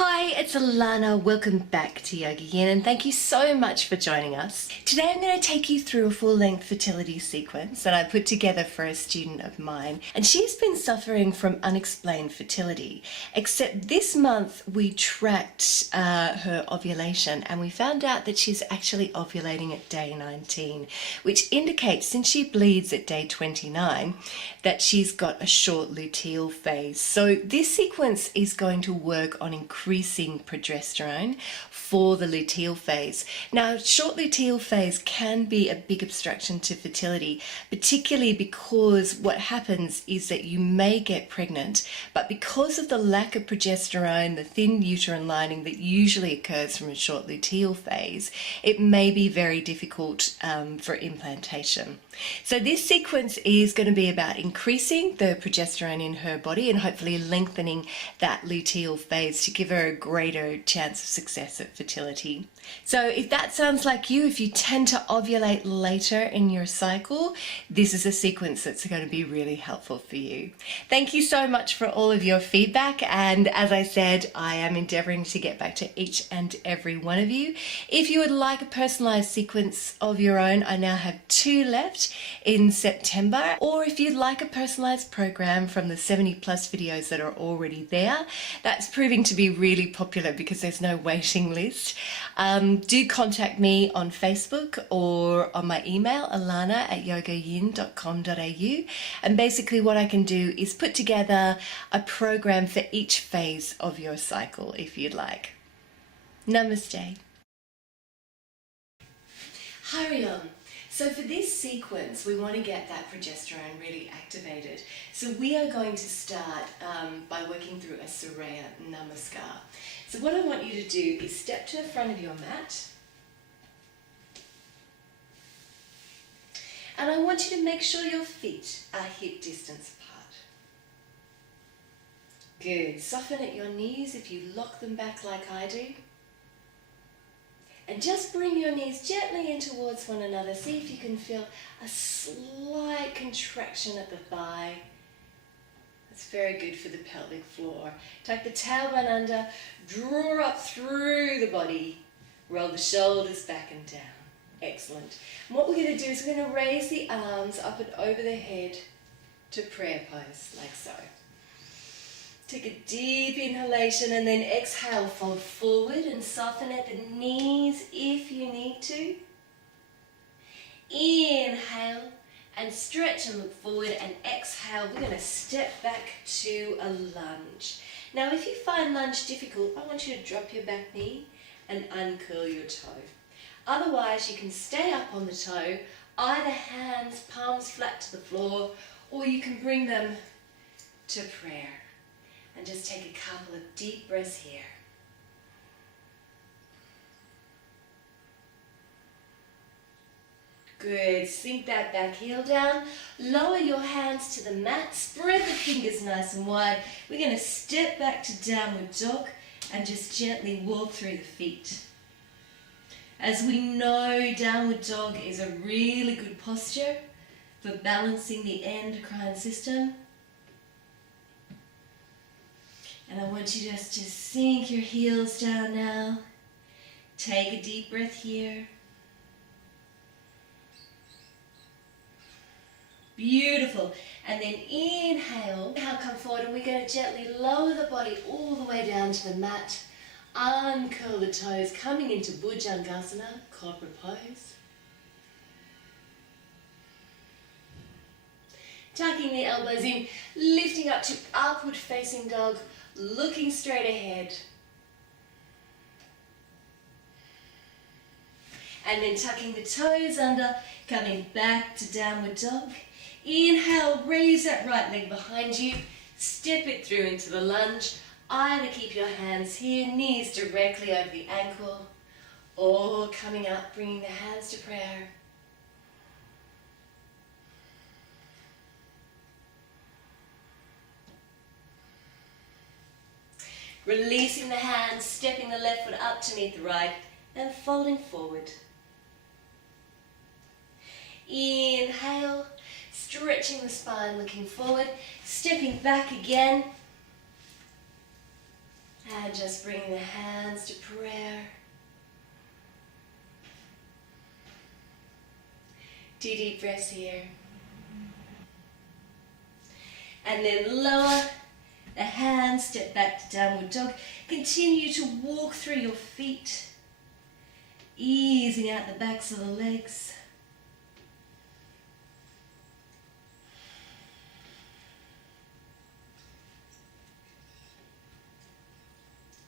Hi, it's Allannah. Welcome back to YogaYin and thank you so much for joining us. Today I'm going to take you through a full-length fertility sequence that I put together for a student of mine, and she's been suffering from unexplained fertility, except this month we tracked her ovulation and we found out that she's actually ovulating at day 19, which indicates, since she bleeds at day 29, that she's got a short luteal phase. So this sequence is going to work on increasing progesterone for the luteal phase. Now, short luteal phase can be a big obstruction to fertility, particularly because what happens is that you may get pregnant, but because of the lack of progesterone, the thin uterine lining that usually occurs from a short luteal phase, it may be very difficult for implantation. So this sequence is going to be about increasing the progesterone in her body and hopefully lengthening that luteal phase to give her a greater chance of success at fertility. So if that sounds like you, if you tend to ovulate later in your cycle, this is a sequence that's going to be really helpful for you. Thank you so much for all of your feedback, and as I said, I am endeavouring to get back to each and every one of you. If you would like a personalised sequence of your own, I now have 2 left in September, or if you'd like a personalised program from the 70+ videos that are already there, that's proving to be really popular because there's no waiting list. Do contact me on Facebook or on my email, allannah@yogayin.com.au, and basically what I can do is put together a program for each phase of your cycle if you'd like. Namaste. Hurry on. So for this sequence, we want to get that progesterone really activated. So we are going to start by working through a Surya namaskar. So what I want you to do is step to the front of your mat. And I want you to make sure your feet are hip distance apart. Good. Soften at your knees if you lock them back like I do. And just bring your knees gently in towards one another. See if you can feel a slight contraction at the thigh. That's very good for the pelvic floor. Tuck the tailbone under, draw up through the body. Roll the shoulders back and down. Excellent. And what we're going to do is we're going to raise the arms up and over the head to prayer pose, like so. Take a deep inhalation and then exhale, fold forward and soften at the knees if you need to. Inhale and stretch and look forward, and exhale. We're going to step back to a lunge. Now if you find lunge difficult, I want you to drop your back knee and uncurl your toe. Otherwise you can stay up on the toe, either hands, palms flat to the floor, or you can bring them to prayer. And just take a couple of deep breaths here. Good. Sink that back heel down. Lower your hands to the mat. Spread the fingers nice and wide. We're going to step back to downward dog and just gently walk through the feet. As we know, downward dog is a really good posture for balancing the endocrine system. And I want you just to sink your heels down now. Take a deep breath here. Beautiful. And then inhale. Now come forward and we're going to gently lower the body all the way down to the mat. Uncurl the toes, coming into Bhujangasana, cobra pose. Tucking the elbows in, lifting up to upward facing dog. Looking straight ahead. And then tucking the toes under, coming back to downward dog. Inhale, raise that right leg behind you. Step it through into the lunge. Either keep your hands here, knees directly over the ankle, or coming up, bringing the hands to prayer. Releasing the hands, stepping the left foot up to meet the right, and folding forward. Inhale, stretching the spine, looking forward, stepping back again, And just bringing the hands to prayer. 2 deep breaths here. And then lower the hands, step back to downward dog. Continue to walk through your feet, easing out the backs of the legs.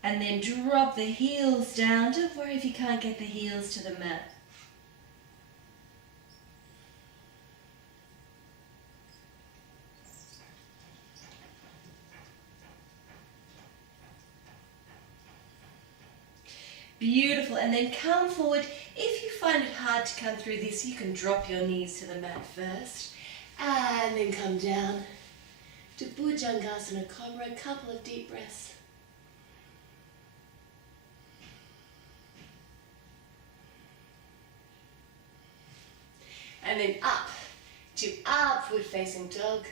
And then drop the heels down. Don't worry if you can't get the heels to the mat. Beautiful, and then come forward. If you find it hard to come through this, you can drop your knees to the mat first, and then come down to Bhujangasana Cobra, a couple of deep breaths. And then up to upward facing dog.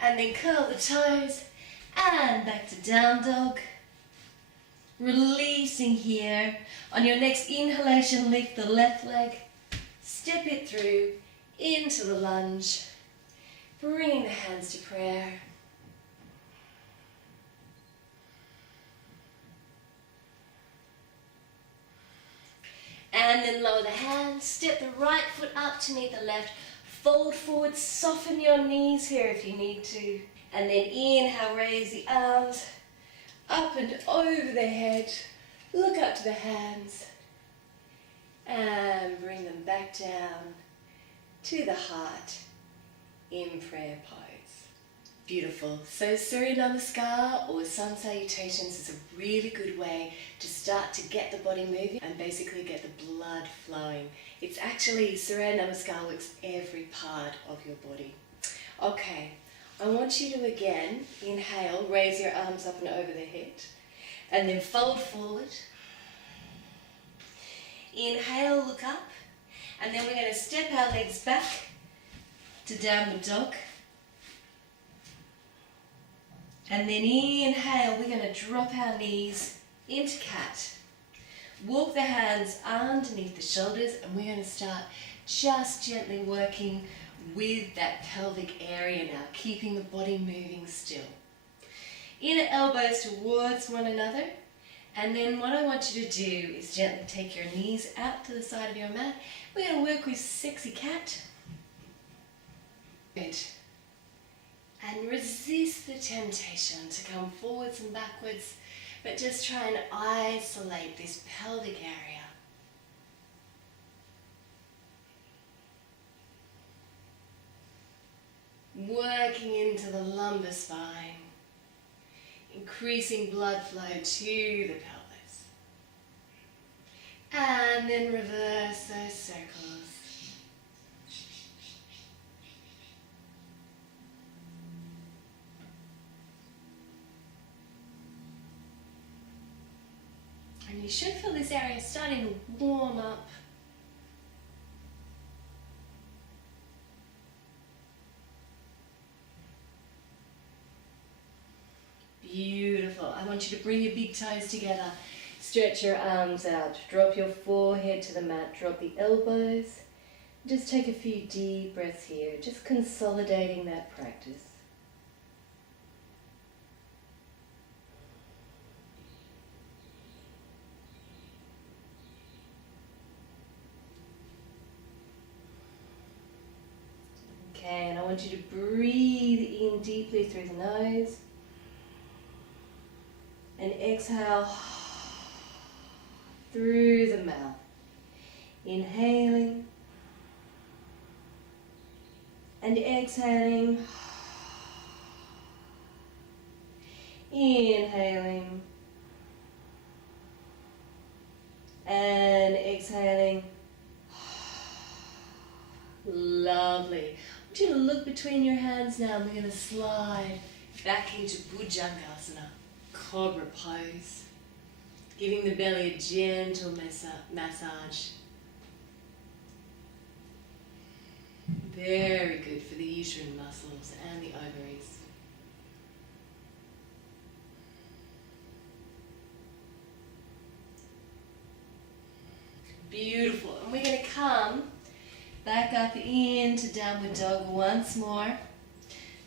And then curl the toes and back to down dog. Releasing here. On your next inhalation, lift the left leg. Step it through into the lunge. Bringing the hands to prayer. And then lower the hands. Step the right foot up to meet the left. Fold forward, soften your knees here if you need to. And then inhale, raise the arms up and over the head. Look up to the hands. And bring them back down to the heart in prayer pose. Beautiful. So Surya Namaskar or Sun Salutations is a really good way to start to get the body moving and basically get the blood flowing. It's actually, Surya Namaskar works every part of your body. Okay, I want you to again inhale, raise your arms up and over the head, and then fold forward. Inhale, look up, and then we're going to step our legs back to downward dog. And then inhale, we're going to drop our knees into cat. Walk the hands underneath the shoulders, and we're going to start just gently working with that pelvic area now, keeping the body moving still. Inner elbows towards one another, and then what I want you to do is gently take your knees out to the side of your mat. We're going to work with sexy cat. Good. And resist the temptation to come forwards and backwards, but just try and isolate this pelvic area. Working into the lumbar spine, increasing blood flow to the pelvis. And then reverse those circles. And you should feel this area starting to warm up. Beautiful. I want you to bring your big toes together. Stretch your arms out. Drop your forehead to the mat. Drop the elbows. Just take a few deep breaths here. Just consolidating that practice. Okay, and I want you to breathe in deeply through the nose and exhale through the mouth. Inhaling and exhaling. Inhaling and exhaling. Lovely. I want you to look between your hands now, and we're going to slide back into Bhujangasana, Cobra pose, giving the belly a gentle massage. Very good for the uterine muscles and the ovaries. Beautiful. And we're going to come back up into downward dog once more.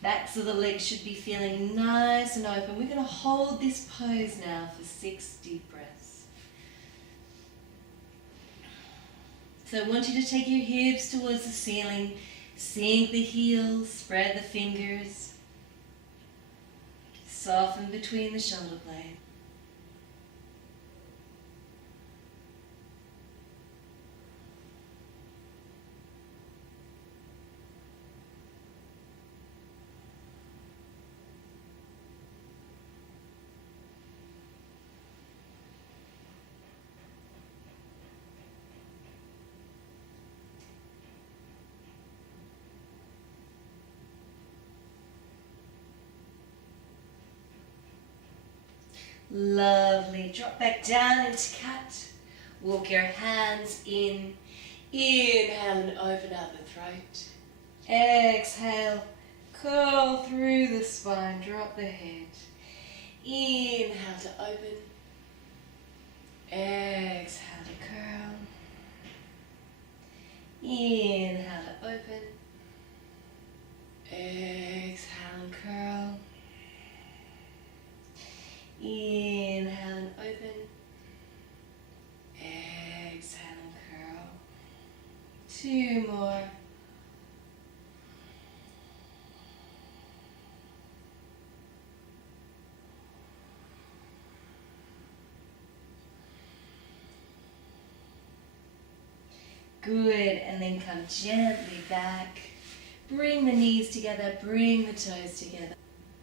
Backs of the legs should be feeling nice and open. We're going to hold this pose now for 6 deep breaths. So I want you to take your hips towards the ceiling, sink the heels, spread the fingers, soften between the shoulder blades. Lovely. Drop back down into cat. Walk your hands in. Inhale and open up the throat. Exhale. Curl through the spine. Drop the head. Inhale to open. Exhale to curl. Inhale to open. Exhale and curl. Inhale and open. Exhale and curl. 2 more. Good, and then come gently back. Bring the knees together, bring the toes together.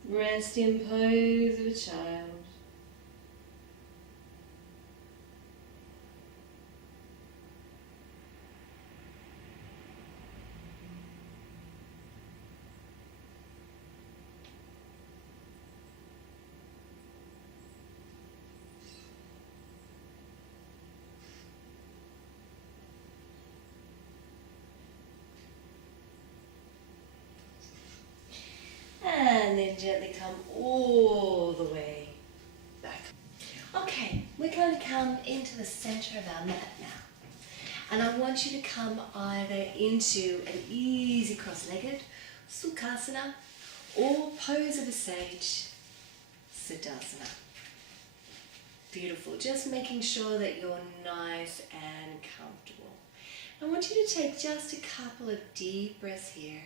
Rest in pose of a child. And then gently come all the way back. Okay, we're going to come into the center of our mat now. And I want you to come either into an easy cross-legged Sukhasana or pose of a sage, Siddhasana. Beautiful. Just making sure that you're nice and comfortable. I want you to take just a couple of deep breaths here.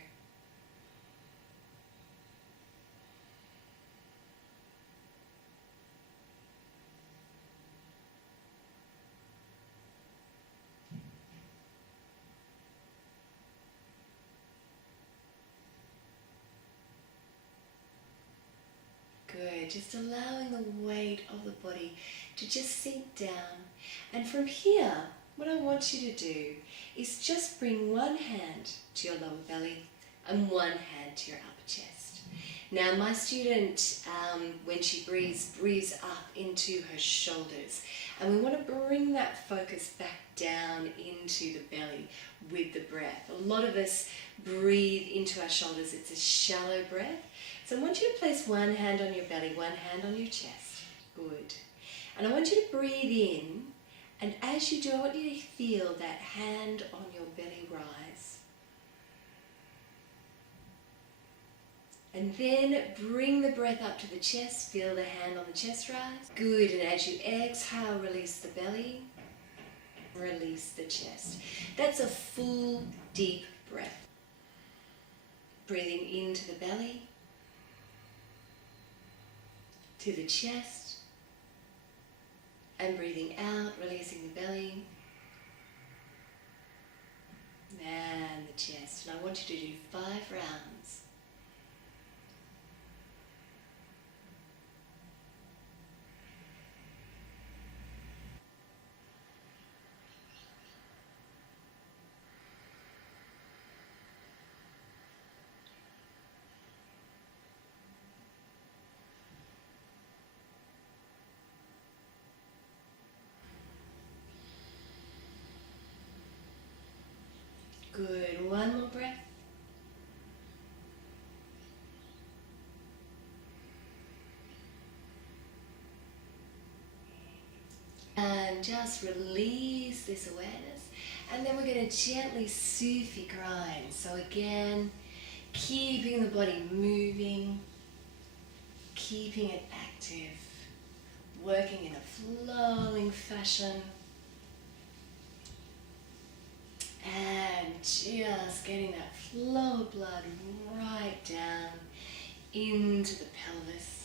Good, just allowing the weight of the body to just sink down. And from here, what I want you to do is just bring one hand to your lower belly and one hand to your upper chest. Now my student, when she breathes up into her shoulders. And we want to bring that focus back down into the belly with the breath. A lot of us breathe into our shoulders. It's a shallow breath. So I want you to place one hand on your belly, one hand on your chest. Good. And I want you to breathe in, and as you do, I want you to feel that hand on your belly rise. And then bring the breath up to the chest, feel the hand on the chest rise. Good, and as you exhale, release the belly, release the chest. That's a full, deep breath. Breathing into the belly, to the chest, and breathing out, releasing the belly and the chest. And I want you to do 5 rounds. Good, one more breath. and just release this awareness. And then we're going to gently Sufi grind. So again, keeping the body moving, keeping it active, working in a flowing fashion, and just getting that flow of blood right down into the pelvis.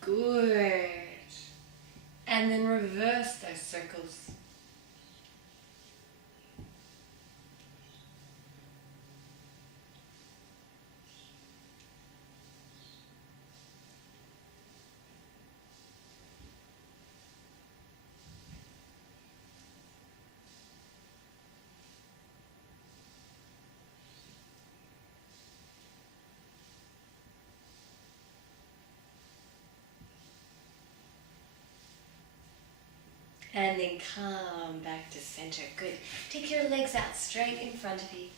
Good. And then reverse those circles. And then come back to center. Good. Take your legs out straight in front of you.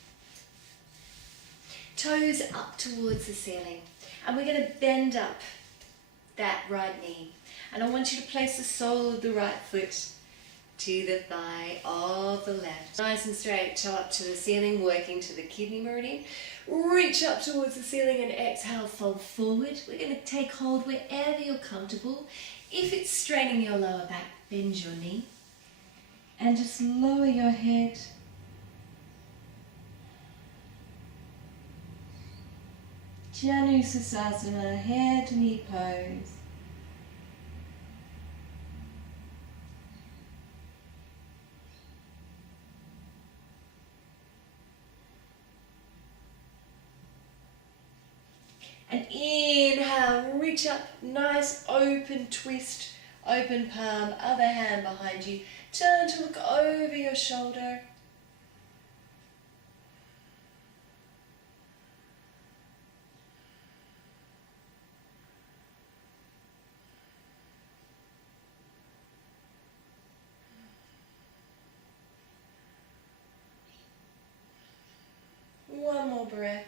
Toes up towards the ceiling. And we're going to bend up that right knee. And I want you to place the sole of the right foot to the thigh of the left. Nice and straight, toe up to the ceiling, working to the kidney meridian. Reach up towards the ceiling and exhale, fold forward. We're going to take hold wherever you're comfortable. If it's straining your lower back, bend your knee and just lower your head. Janu Sukhasana, head to knee pose. And inhale, reach up, nice open twist, open palm, other hand behind you. Turn to look over your shoulder. One more breath.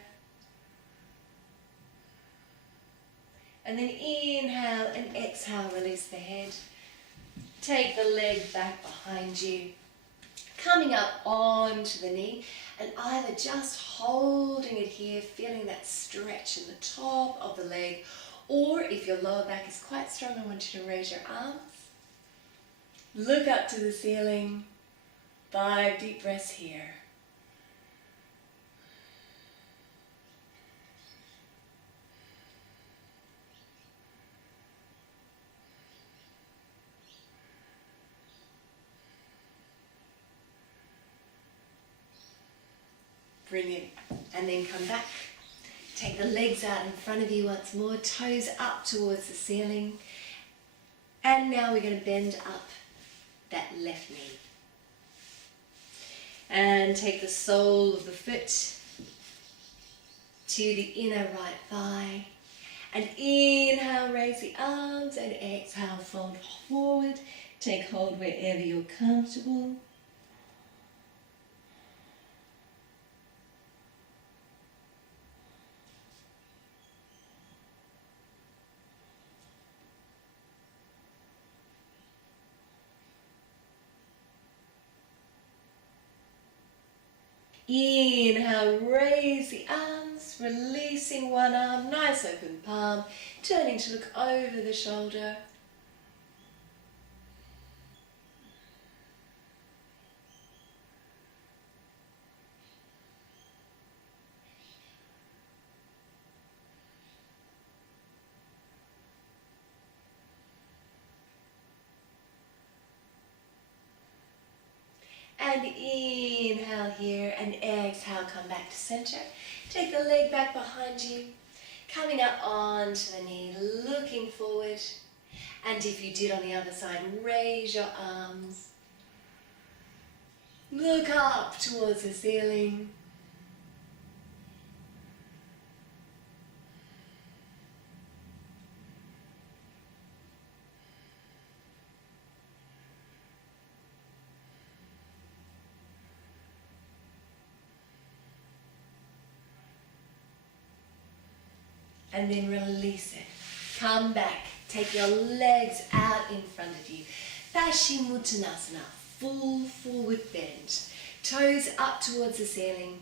And then inhale and exhale, release the head. Take the leg back behind you. Coming up onto the knee and either just holding it here, feeling that stretch in the top of the leg, or if your lower back is quite strong, I want you to raise your arms. Look up to the ceiling. 5 deep breaths here. Brilliant. And then come back. Take the legs out in front of you once more, toes up towards the ceiling. And now we're going to bend up that left knee. And take the sole of the foot to the inner right thigh. And inhale, raise the arms, and exhale, fold forward. Take hold wherever you're comfortable. Inhale, raise the arms, releasing one arm, nice open palm, turning to look over the shoulder. And inhale here and exhale, come back to center. Take the leg back behind you, coming up onto the knee, looking forward. And if you did on the other side, raise your arms. Look up towards the ceiling. and then release it. Come back, take your legs out in front of you. Paschimottanasana, full forward bend. Toes up towards the ceiling.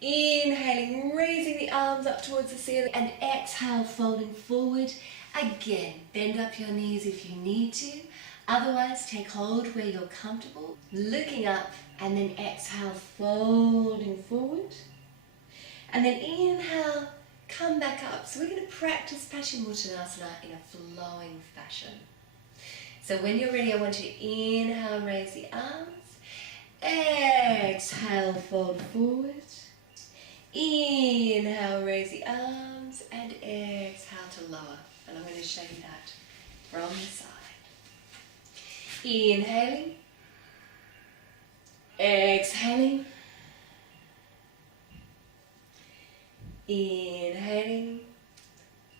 Inhaling, raising the arms up towards the ceiling, and exhale, folding forward. Again, bend up your knees if you need to. Otherwise, take hold where you're comfortable. Looking up, and then exhale, folding forward. And then inhale, come back up. So we're going to practice Paschimottanasana in a flowing fashion. So when you're ready, I want you to inhale, raise the arms. Exhale, fold forward. Inhale, raise the arms, and exhale to lower. And I'm going to show you that from the side. Inhaling, exhaling, inhaling,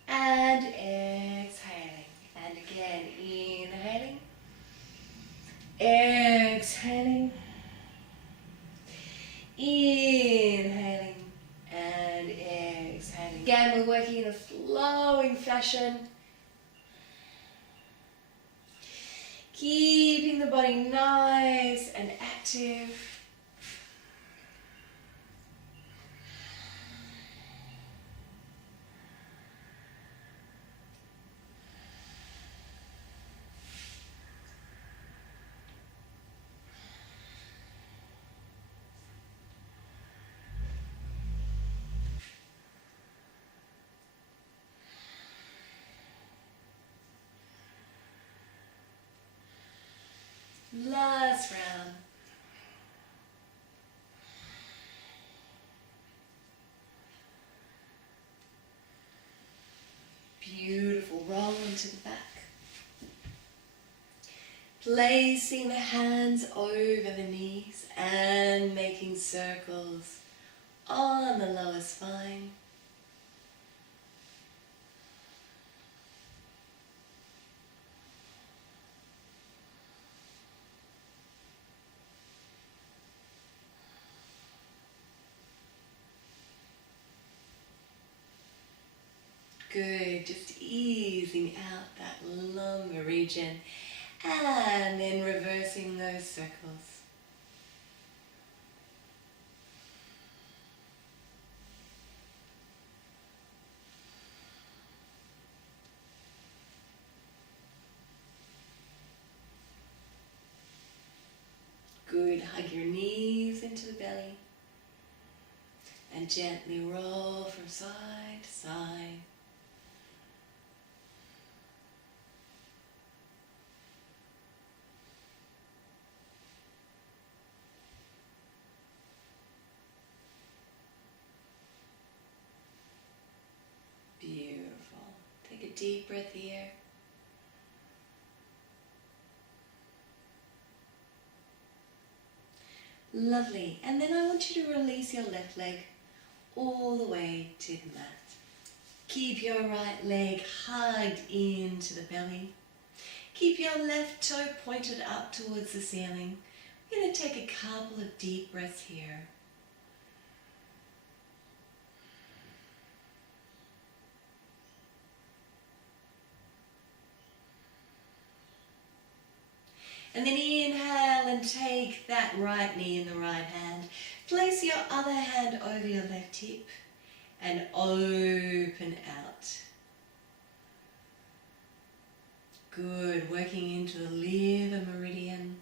and exhaling. And again, inhaling, exhaling, inhaling, and exhaling. Again, we're working in a flowing fashion. Keeping the body nice and active. Last round. Beautiful. Roll into the back. Placing the hands over the knees and making circles on the lower spine. Good, just easing out that lumbar region and then reversing those circles. Good, hug your knees into the belly and gently roll from side to side. Beautiful. Take a deep breath here. Lovely. And then I want you to release your left leg all the way to the mat. Keep your right leg hugged into the belly. Keep your left toe pointed up towards the ceiling. We're going to take a couple of deep breaths here. And then inhale and take that right knee in the right hand. Place your other hand over your left hip and open out. Good, working into the liver meridian.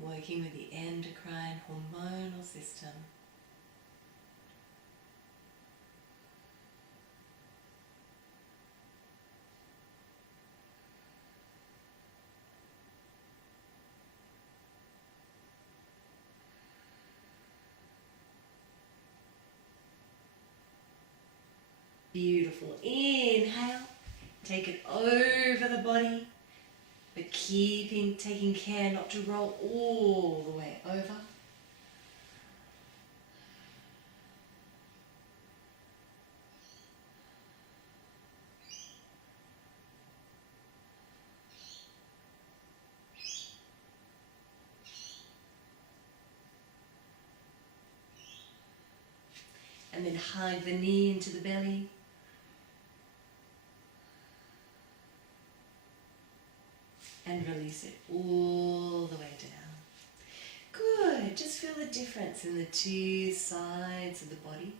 Working with the endocrine hormonal system. Beautiful. Inhale, take it over the body, but taking care not to roll all the way over. And And then hug the knee into the belly. And release it all the way down. Good. Just feel the difference in the two sides of the body.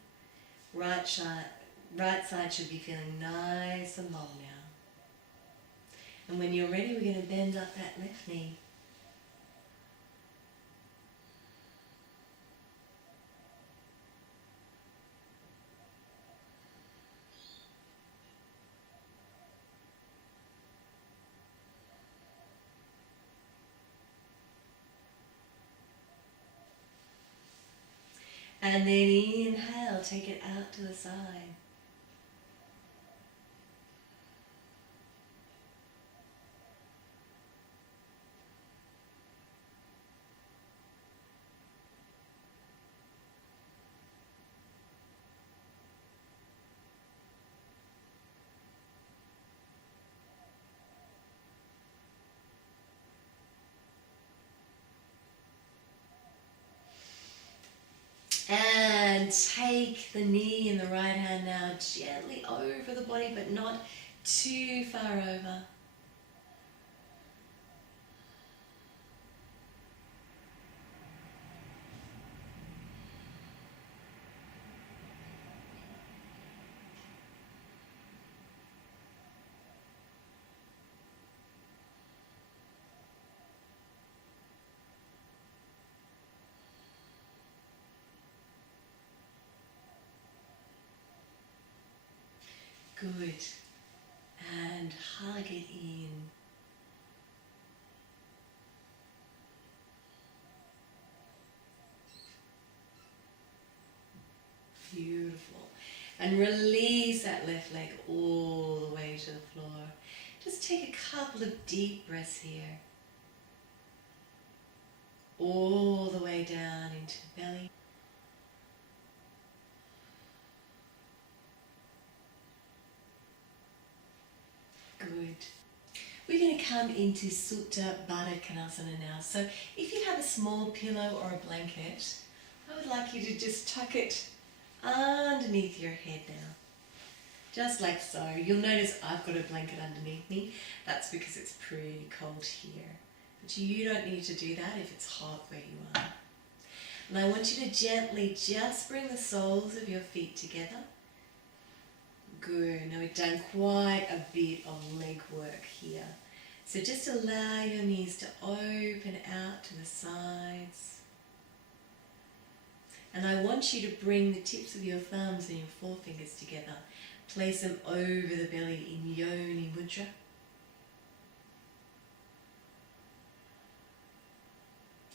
Right side should be feeling nice and long now. And when you're ready, we're going to bend up that left knee. And then inhale, take it out to the side. And take the knee in the right hand now gently over the body, but not too far over. Good. And hug it in. Beautiful. And release that left leg all the way to the floor. Just take a couple of deep breaths here. All the way down into the belly. Good. We're going to come into Supta Baddha Konasana now. So if you have a small pillow or a blanket, I would like you to just tuck it underneath your head now. Just like so. You'll notice I've got a blanket underneath me. That's because it's pretty cold here. But you don't need to do that if it's hot where you are. And I want you to gently just bring the soles of your feet together. Good. Now we've done quite a bit of leg work here. So just allow your knees to open out to the sides. And I want you to bring the tips of your thumbs and your forefingers together. Place them over the belly in Yoni Mudra.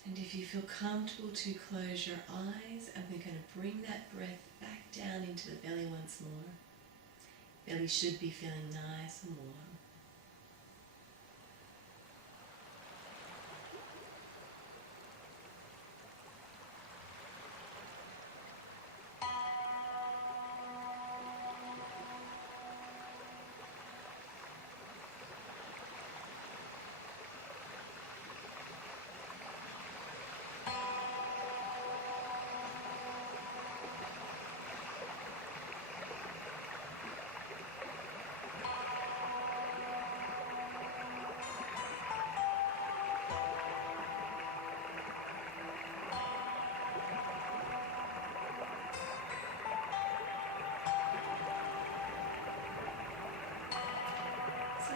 And if you feel comfortable to close your eyes, and we're going to bring that breath back down into the belly once more. Belly should be feeling nice and warm.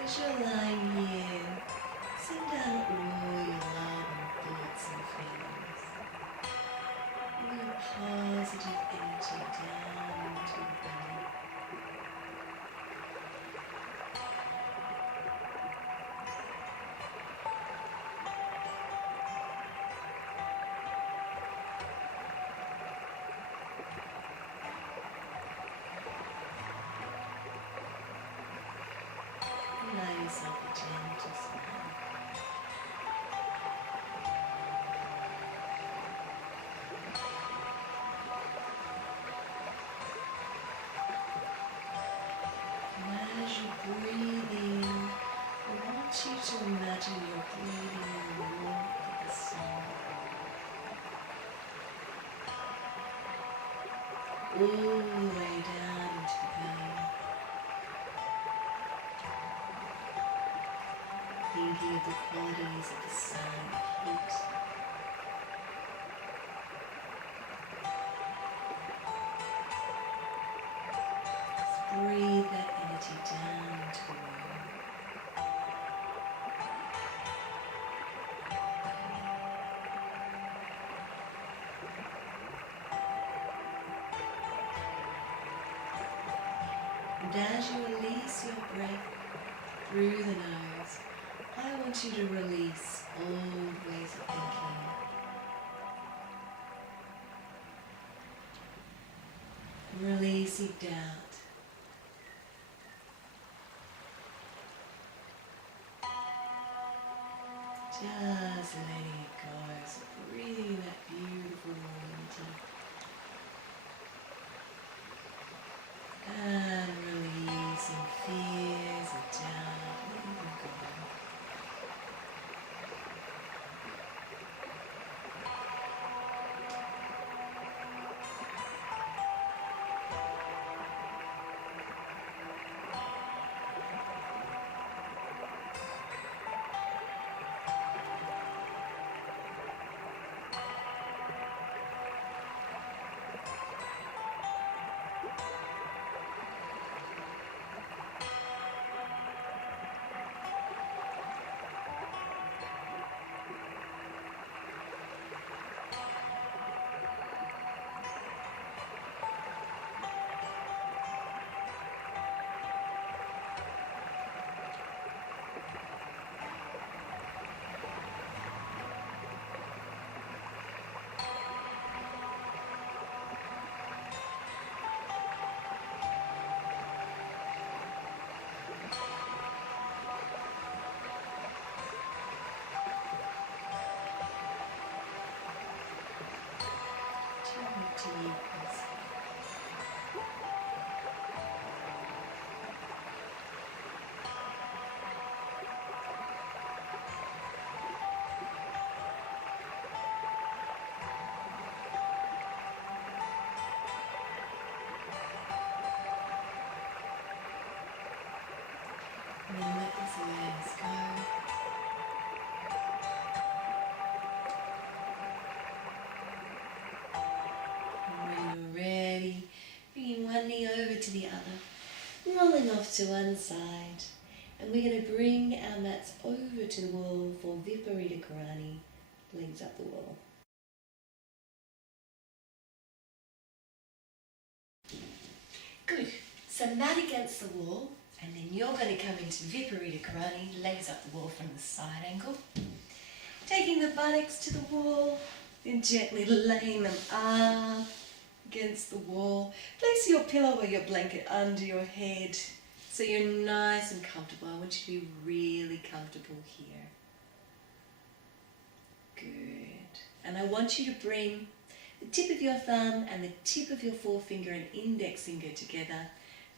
As you're lying here, send down all your love and thoughts and feelings. All your positive energy down into the belly. Allow yourself a gentle smile. And as you breathe in, I want you to imagine you're breathing in the warmth of the sun. all the way down into the belly. Thinking of the qualities of the sun, heat. Breathe that energy down into the womb. And as you release your breath through the nose, I want you to release old ways of thinking. Releasing doubt. Just letting it go, so breathing in that beautiful energy. And releasing fears and doubt, letting them go. And then let this awareness go. And when you're ready, bringing one knee over to the other, rolling off to one side. And we're going to bring our mats over to the wall for Viparita Karani, legs up the wall. Good. So mat against the wall, and then you're going to come into Viparita Karani, legs up the wall from the side angle. Taking the buttocks to the wall, then gently laying them up against the wall. Place your pillow or your blanket under your head so you're nice and comfortable. I want you to be really comfortable here. Good. And I want you to bring the tip of your thumb and the tip of your forefinger and index finger together.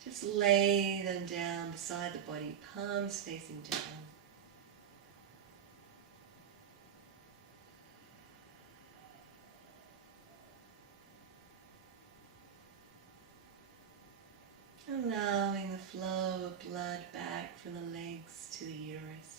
Just lay them down beside the body, palms facing down. Allowing the flow of blood back from the legs to the uterus.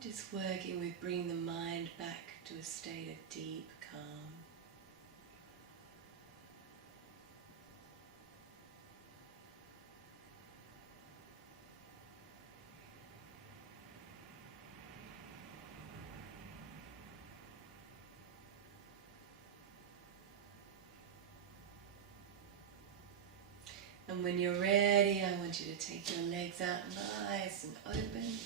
Just working with bringing the mind back to a state of deep calm. And when you're ready, I want you to take your legs out nice and open.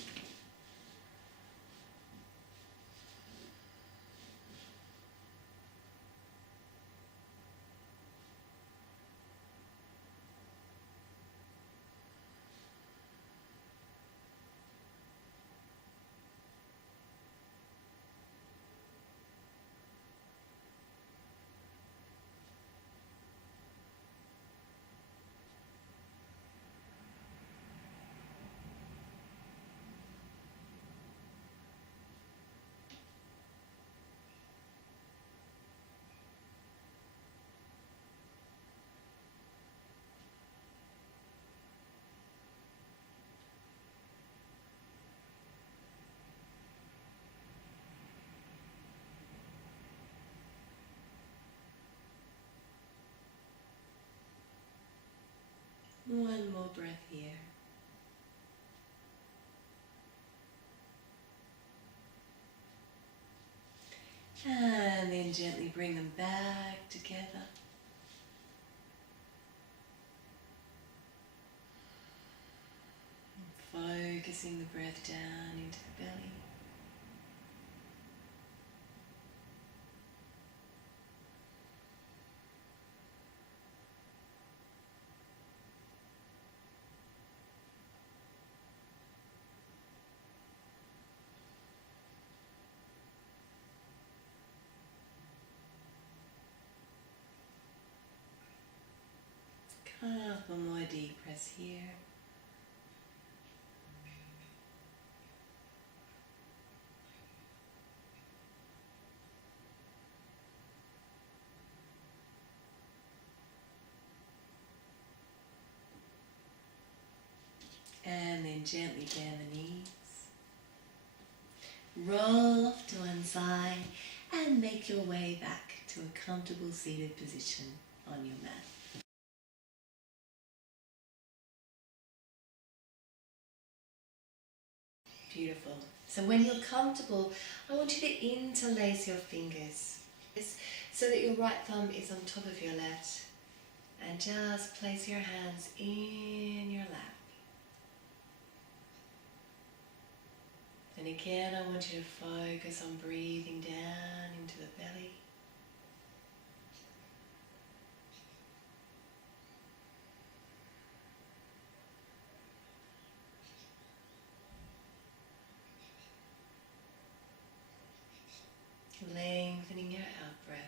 breath here. And then gently bring them back together. And focusing the breath down into the belly. Couple more deep breaths here. And then gently bend the knees. Roll off to one side and make your way back to a comfortable seated position on your mat. Beautiful. So when you're comfortable, I want you to interlace your fingers so that your right thumb is on top of your left, and just place your hands in your lap. And again, I want you to focus on breathing down into the belly. Lengthening your out breath.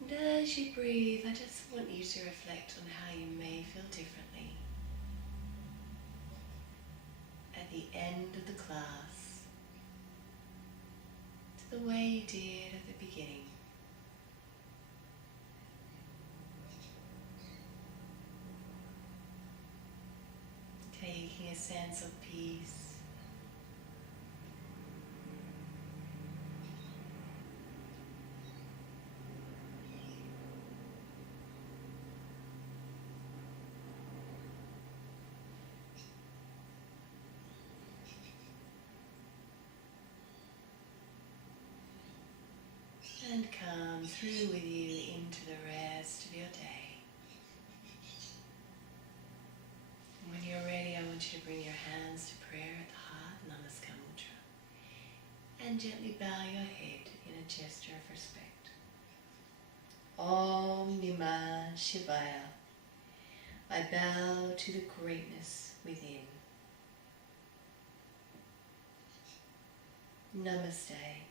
And as you breathe, I just want you to reflect on how you may feel differently at the end of the class to the way you did at the beginning. Taking a sense of peace. And come through with you into the rest of your day. And when you're ready, I want you to bring your hands to prayer at the heart, namaskar mudra, and gently bow your head in a gesture of respect. Om Namah Shivaya. I bow to the greatness within. Namaste.